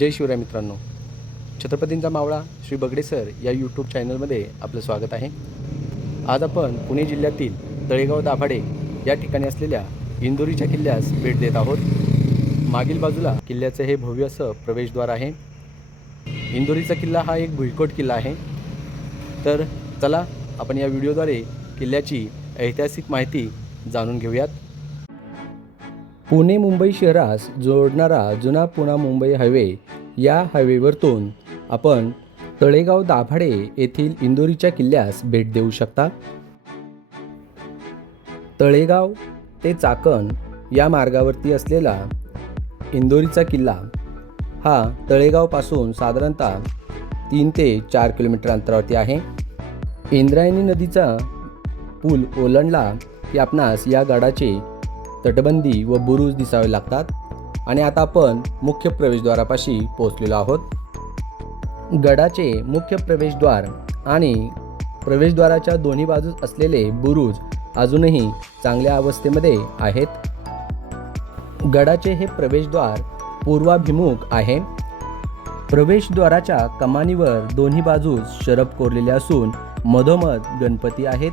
जय शिवराय मित्रांनो. छत्रपतींचा मावळा श्री बगडे सर या यूट्यूब चॅनलमध्ये आपलं स्वागत आहे. आज आपण पुणे जिल्ह्यातील तळेगाव दाभाडे या ठिकाणी असलेल्या इंदोरीच्या किल्ल्यास भेट देत आहोत. मागील बाजूला किल्ल्याचं हे भव्य असं प्रवेशद्वार आहे. इंदोरीचा किल्ला हा एक भुईकोट किल्ला आहे. तर चला आपण या व्हिडिओद्वारे किल्ल्याची ऐतिहासिक माहिती जाणून घेऊयात. पुणे मुंबई शहरास जोडणारा जुना पुणा मुंबई हायवे या हायवेवरतून आपण तळेगाव दाभाडे येथील इंदोरीच्या किल्ल्यास भेट देऊ शकता. तळेगाव ते चाकण या मार्गावरती असलेला इंदोरीचा किल्ला हा तळेगावपासून साधारणतः तीन ते चार किलोमीटर अंतरावरती आहे. इंद्रायणी नदीचा पूल ओलांडला की आपणास या गडाचे तटबंदी व बुरुज दिसावे लागतात. आणि आता आपण मुख्य प्रवेशद्वारापाशी पोहोचलेलो आहोत. गडाचे मुख्य प्रवेशद्वार आणि प्रवेशद्वाराच्या दोन्ही बाजूस असलेले बुरुज अजूनही चांगल्या अवस्थेमध्ये आहेत. गडाचे हे प्रवेशद्वार पूर्वाभिमुख आहे. प्रवेशद्वाराच्या कमानीवर दोन्ही बाजूस शरब कोरलेले असून मधोमध गणपती आहेत.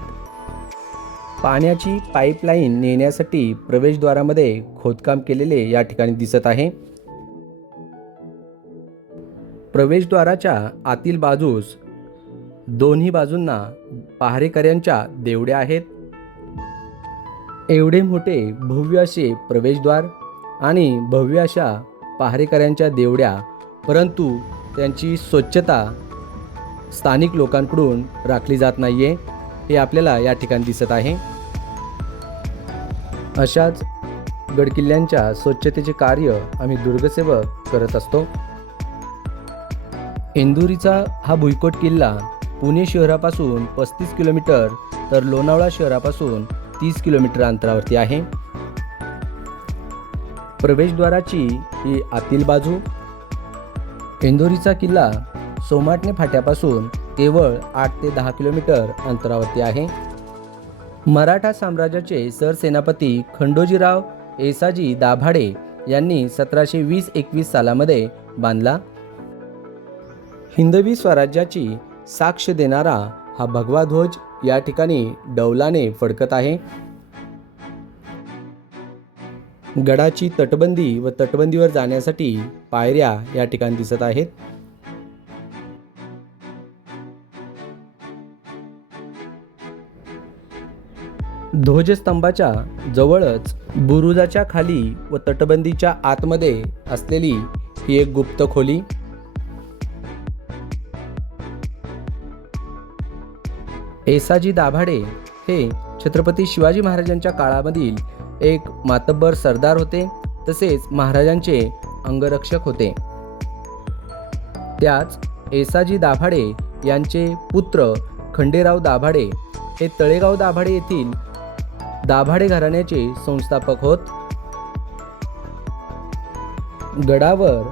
पाण्याची पाईपलाईन नेण्यासाठी प्रवेशद्वारामध्ये खोदकाम केलेले या ठिकाणी दिसत आहे. प्रवेशद्वाराच्या आतील बाजूस दोन्ही बाजूंना पहारेकऱ्यांच्या देवड्या आहेत. एवढे मोठे भव्य असे प्रवेशद्वार आणि भव्य अशा पहारेकऱ्यांच्या देवड्या परंतु त्यांची स्वच्छता स्थानिक लोकांकडून राखली जात नाही आहे हे आपल्याला या ठिकाणी दिसत आहे. अशाच गडकिल्ल्यांच्या स्वच्छतेचे कार्य आम्ही दुर्गसेवक करत असतो. इंदुरीचा हा भुईकोट किल्ला पुणे शहरापासून पस्तीस किलोमीटर तर लोणावळा शहरापासून तीस किलोमीटर अंतरावरती आहे. प्रवेशद्वाराची ही आतील बाजू. इंदोरीचा किल्ला सोमाटणे फाट्यापासून केवळ आठ ते दहा किलोमीटर अंतरावरती आहे. मराठा साम्राज्याचे सरसेनापती खंडोजीराव एसाजी दाभाडे यांनी सतराशे वीस एकवीस सालामध्ये बांधला. हिंदवी स्वराज्याची साक्ष देणारा हा भगवा ध्वज या ठिकाणी डौलाने फडकत आहे. गडाची तटबंदी व तटबंदीवर जाण्यासाठी पायऱ्या या ठिकाणी दिसत आहेत. ध्वजस्तंभाच्या जवळच बुरुजाच्या खाली व तटबंदीच्या आतमध्ये असलेली ही एक गुप्त खोली. एसाजी दाभाडे हे छत्रपती शिवाजी महाराजांच्या काळामधील एक मातब्बर सरदार होते. तसेच महाराजांचे अंगरक्षक होते. त्याच एसाजी दाभाडे यांचे पुत्र खंडेराव दाभाडे हे तळेगाव दाभाडे येथील दाभाडे घराण्याचे संस्थापक होत. गडावर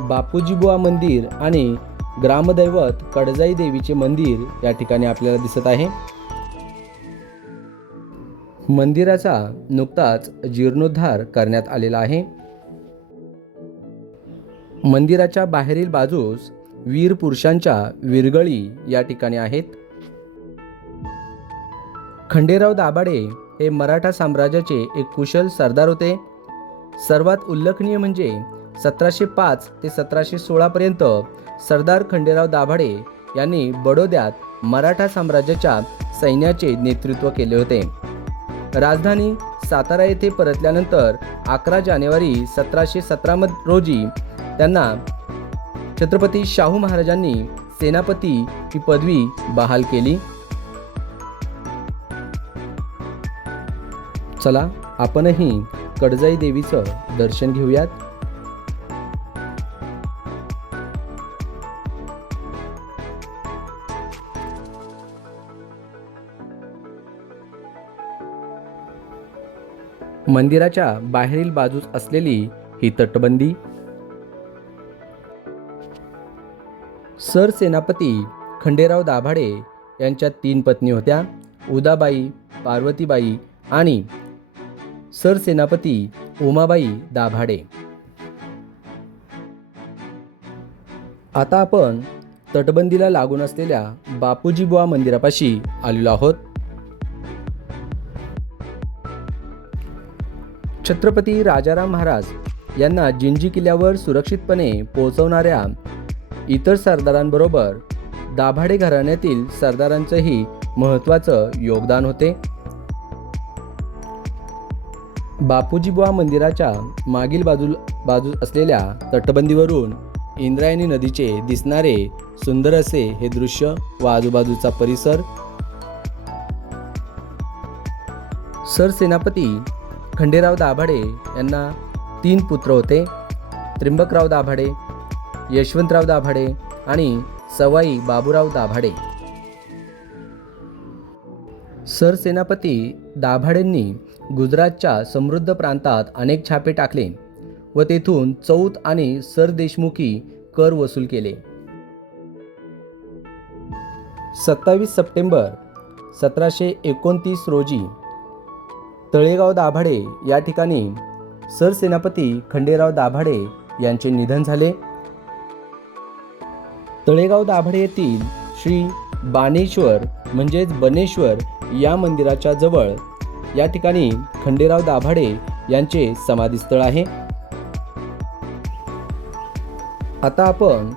बापूजीबुवा मंदिर आणि ग्रामदैवत कडजाई देवीचे मंदिर या ठिकाणी आपल्याला दिसत आहे. मंदिराचा नुकताच जीर्णोद्धार करण्यात आलेला आहे. मंदिराच्या बाहेरील बाजूस वीर पुरुषांच्या विरगळी या ठिकाणी आहेत. खंडेराव दाभाडे हे मराठा साम्राज्याचे एक कुशल सरदार होते. सर्वात उल्लेखनीय म्हणजे सतराशे पाच ते सतराशे सोळापर्यंत सरदार खंडेराव दाभाडे यांनी बडोद्यात मराठा साम्राज्याच्या सैन्याचे नेतृत्व केले होते. राजधानी सातारा येथे परतल्यानंतर अकरा जानेवारी सतराशे सतरा रोजी त्यांना छत्रपती शाहू महाराजांनी सेनापती ही पदवी बहाल केली. चला आपणही कडजाई देवीचं दर्शन घेऊयात. मंदिराच्या बाहेरील बाजूस असलेली ही तटबंदी. सरसेनापती खंडेराव दाभाडे यांच्या तीन पत्नी होत्या उदाबाई पार्वतीबाई आणि सरसेनापती उमाबाई दाभाडे. आता आपण तटबंदीला लागून असलेल्या बापूजी बुवा मंदिरापाशी आलेलो आहोत. छत्रपती राजाराम महाराज यांना जिंजी किल्ल्यावर सुरक्षितपणे पोहोचवणाऱ्या इतर सरदारांबरोबर दाभाडे घराण्यातील सरदारांचंही महत्त्वाचं योगदान होते. बापूजी बुवा मंदिराच्या मागील बाजू बाजूस असलेल्या तटबंदीवरून इंद्रायणी नदीचे दिसणारे सुंदर असे हे दृश्य व आजूबाजूचा परिसर. सरसेनापती खंडेराव दाभाडे यांना तीन पुत्र होते. त्रिंबकराव दाभाडे यशवंतराव दाभाडे आणि सवाई बाबूराव दाभाडे. सरसेनापती दाभाडेंनी गुजरातच्या समृद्ध प्रांतात अनेक छापे टाकले व तेथून चौथ आणि सरदेशमुखी कर वसूल केले. सत्तावीस सप्टेंबर सतराशे एकोणतीस रोजी तळेगाव दाभाडे या ठिकाणी सरसेनापती खंडेराव दाभाडे यांचे निधन झाले. तळेगाव दाभाडे येथील श्री बाणेश्वर म्हणजेच बनेश्वर या मंदिराच्या जवळ या ठिकाणी खंडेराव दाभाडे यांचे समाधीस्थळ आहे. आता आपण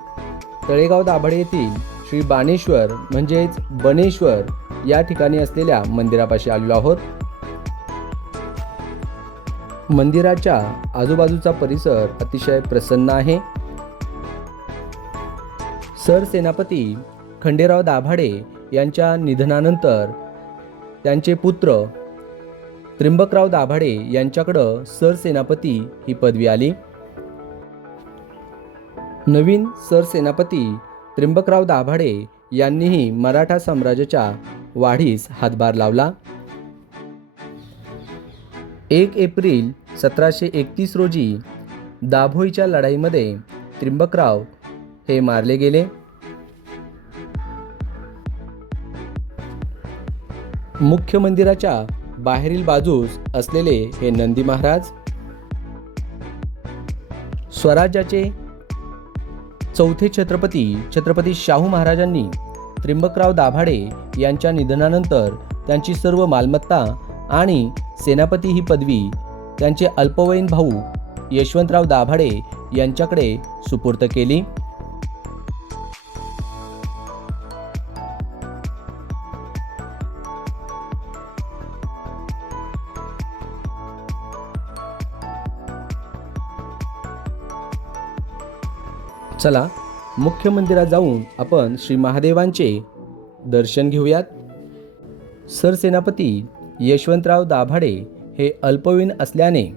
तळेगाव दाभाडे येथील श्री बाणेश्वर म्हणजेच बनेश्वर या ठिकाणी असलेल्या मंदिरापाशी आलेलो आहोत. मंदिराच्या आजूबाजूचा परिसर अतिशय प्रसन्न आहे. सरसेनापती खंडेराव दाभाडे यांच्या निधनानंतर त्यांचे पुत्र त्र्यंबकराव दाभाडे यांच्याकडं सरसेनापती ही पदवी आली. नवीन सरसेनापती त्र्यंबकराव दाभाडे यांनीही मराठा साम्राज्याच्या वाढीस हातभार लावला. एक एप्रिल सतराशे एकतीस रोजी दाभोईच्या लढाईमध्ये त्र्यंबकराव हे मारले गेले. मुख्य मंदिराच्या बाहेरील बाजूस असलेले हे नंदी महाराज स्वराज्याचे चौथे छत्रपती छत्रपती शाहू महाराजांनी त्र्यंबकराव दाभाडे यांच्या निधनानंतर त्यांची सर्व मालमत्ता आणि सेनापती ही पदवी त्यांचे अल्पवयीन भाऊ यशवंतराव दाभाडे यांच्याकडे सुपूर्त केली. चला मुख्य मंदिरात जाऊन आपण श्री महादेवांचे दर्शन घेऊयात. सरसेनापती यशवंतराव दाभाडे हे अल्पवयीन असल्याने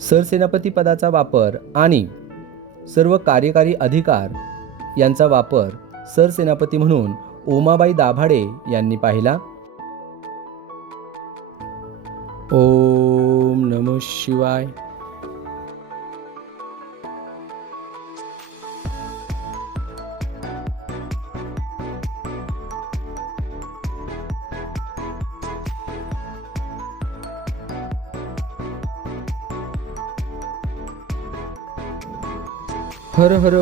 सरसेनापती पदाचा वापर आणि सर्व कार्यकारी अधिकार यांचा वापर सरसेनापती म्हणून ओमाबाई दाभाडे यांनी पाहिला. ओम नमः शिवाय. हर हर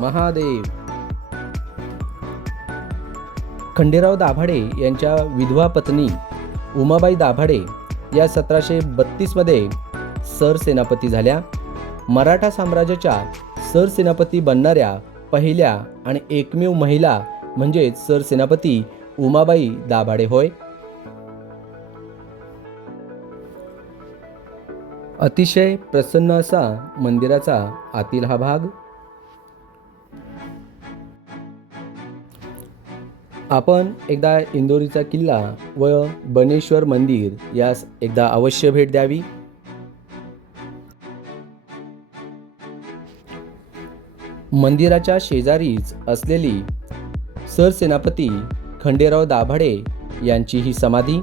महादेव. खंडेराव दाभाडे यांच्या विधवा पत्नी उमाबाई दाभाडे या सतराशे बत्तीसमध्ये सरसेनापती झाल्या. मराठा साम्राज्याच्या सरसेनापती बनणाऱ्या पहिल्या आणि एकमेव महिला म्हणजेच सरसेनापती उमाबाई दाभाडे होय. अतिशय प्रसन्न असा मंदिराचा आतील हा भाग. आपण एकदा इंदोरीचा किल्ला व बनेश्वर मंदिर यास एकदा अवश्य भेट द्यावी. मंदिराच्या शेजारीच असलेली सरसेनापती खंडेराव दाभाडे यांची ही समाधी.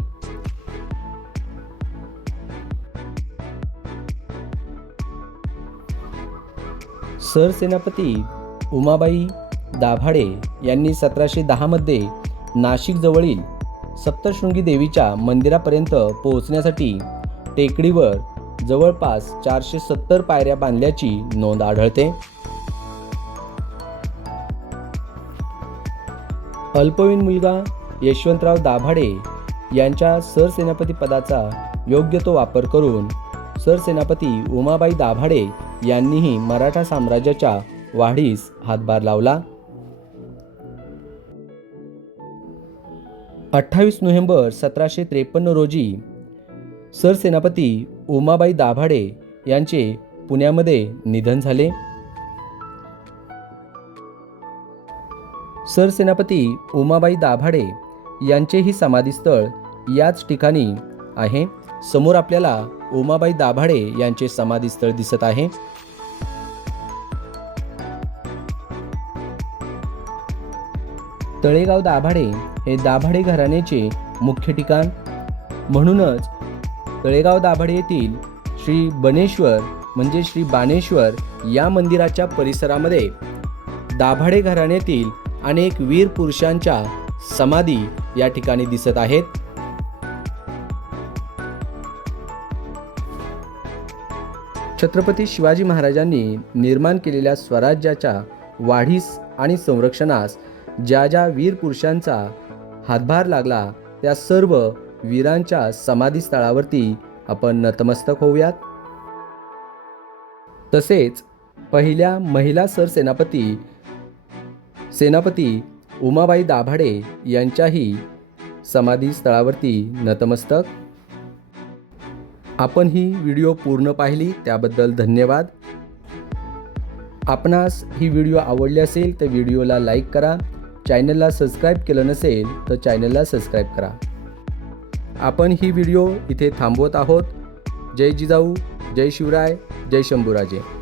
सरसेनापती उमाबाई दाभाडे यांनी सतराशे दहामध्ये नाशिकजवळील सप्तशृंगी देवीच्या मंदिरापर्यंत पोहोचण्यासाठी टेकडीवर जवळपास चारशे सत्तर पायऱ्या बांधल्याची नोंद आढळते. अल्पवयीन मुलगा यशवंतराव दाभाडे यांच्या सरसेनापती पदाचा योग्य तो वापर करून सरसेनापती उमाबाई दाभाडे यांनीही मराठा साम्राज्याच्या वाढीस हातभार लावला. अठ्ठावीस नोव्हेंबर सतराशे त्रेपन्न रोजी सरसेनापती उमाबाई दाभाडे यांचे पुण्यामध्ये निधन झाले. सरसेनापती उमाबाई दाभाडे यांचेही समाधीस्थळ याच ठिकाणी आहे. समोर आपल्याला उमाबाई दाभाडे यांचे समाधीस्थळ दिसत आहे. तळेगाव दाभाडे हे दाभाडे घराण्याचे मुख्य ठिकाण. म्हणूनच तळेगाव दाभाडे येथील श्री बनेश्वर म्हणजे श्री बाणेश्वर या मंदिराच्या परिसरामध्ये दाभाडे घराण्यातील अनेक वीर पुरुषांच्या समाधी या ठिकाणी दिसत आहेत. छत्रपती शिवाजी महाराजांनी निर्माण केलेल्या स्वराज्याच्या वाढीस आणि संरक्षणास ज्या ज्या वीर पुरुषांचा हातभार लागला त्या सर्व वीरांच्या समाधीस्थळावरती आपण नतमस्तक होऊयात. तसेच पहिल्या महिला सरसेनापती सेनापती उमाबाई दाभाडे यांच्याही समाधीस्थळावरती नतमस्तक. आपण ही व्हिडिओ पूर्ण पाहिली त्याबद्दल धन्यवाद. आपणास ही व्हिडिओ आवडली असेल तर व्हिडिओला लाईक करा. चॅनलला सबस्क्राईब केलं नसेल तर चॅनलला सबस्क्राईब करा. आपण ही व्हिडिओ इथे थांबवत आहोत. जय जिजाऊ जय शिवराय जय शंभूराजे.